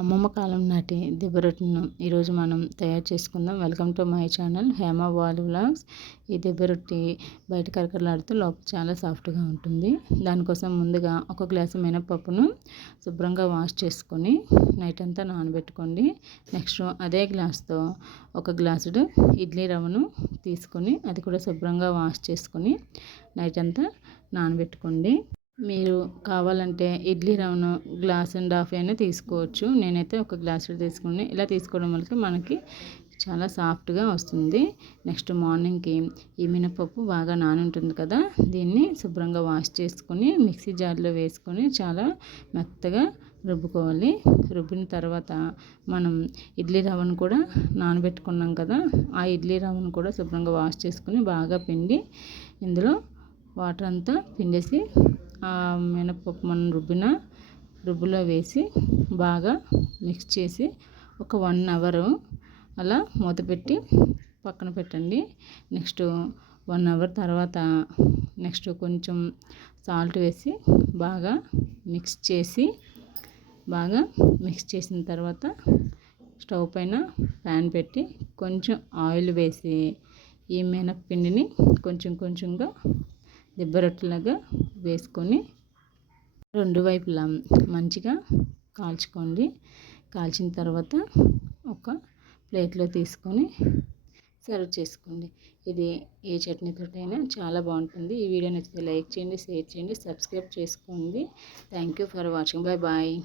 అమ్మమ్మ కాలం నాటి దిబ్బ రొట్టెను ఈరోజు మనం తయారు చేసుకుందాం. Welcome to my channel Hema wall vlogs. ఈ దిబ్బ రొట్టె బయట కరకరలాడుతూ లోపల చాలా సాఫ్ట్గా ఉంటుంది. దానికోసం ముందుగా ఒక గ్లాసు మినపప్పును శుభ్రంగా వాష్ చేసుకొని నైట్ అంతా నానబెట్టుకోండి. నెక్స్ట్ అదే గ్లాస్తో ఒక గ్లాసుడు ఇడ్లీ రవ్వను తీసుకొని అది కూడా శుభ్రంగా వాష్ చేసుకొని నైట్ అంతా నానబెట్టుకోండి. మీరు కావాలంటే ఇడ్లీ రవ్వను గ్లాస్ అండ్ హాఫ్ అయినా తీసుకోవచ్చు. నేనైతే ఒక గ్లాసు తీసుకుని ఇలా తీసుకోవడం వల్ల మనకి చాలా సాఫ్ట్గా వస్తుంది. నెక్స్ట్ మార్నింగ్కి ఈ మినపప్పు బాగా నానుంటుంది కదా, దీన్ని శుభ్రంగా వాష్ చేసుకొని మిక్సీ జార్లో వేసుకొని చాలా మెత్తగా రుబ్బుకోవాలి. రుబ్బిన తర్వాత మనం ఇడ్లీ రవ్వను కూడా నానబెట్టుకున్నాం కదా, ఆ ఇడ్లీ రవ్వను కూడా శుభ్రంగా వాష్ చేసుకొని బాగా పిండి ఇందులో వాటర్ అంతా పిండేసి ఆ మినపప్పు మనం రుబ్బులో వేసి బాగా మిక్స్ చేసి ఒక 1 అవర్ అలా మూత పెట్టి పక్కన పెట్టండి. నెక్స్ట్ 1 అవర్ తర్వాత నెక్స్ట్ కొంచెం సాల్ట్ వేసి బాగా మిక్స్ చేసిన తర్వాత స్టవ్ పైన ప్యాన్ పెట్టి కొంచెం ఆయిల్ వేసి ఈ మినప్పిండిని కొంచెం కొంచెంగా దిబ్బ రొట్టెలాగా వేసుకొని రెండు వైపులా మంచిగా కాల్చుకోండి. కాల్చిన తర్వాత ఒక ప్లేట్లో తీసుకొని సర్వ్ చేసుకోండి. ఇది ఏ చట్నీతోటైనా చాలా బాగుంటుంది. ఈ వీడియో నచ్చితే లైక్ చేయండి, షేర్ చేయండి, సబ్స్క్రైబ్ చేసుకోండి. Thank you for watching. Bye bye.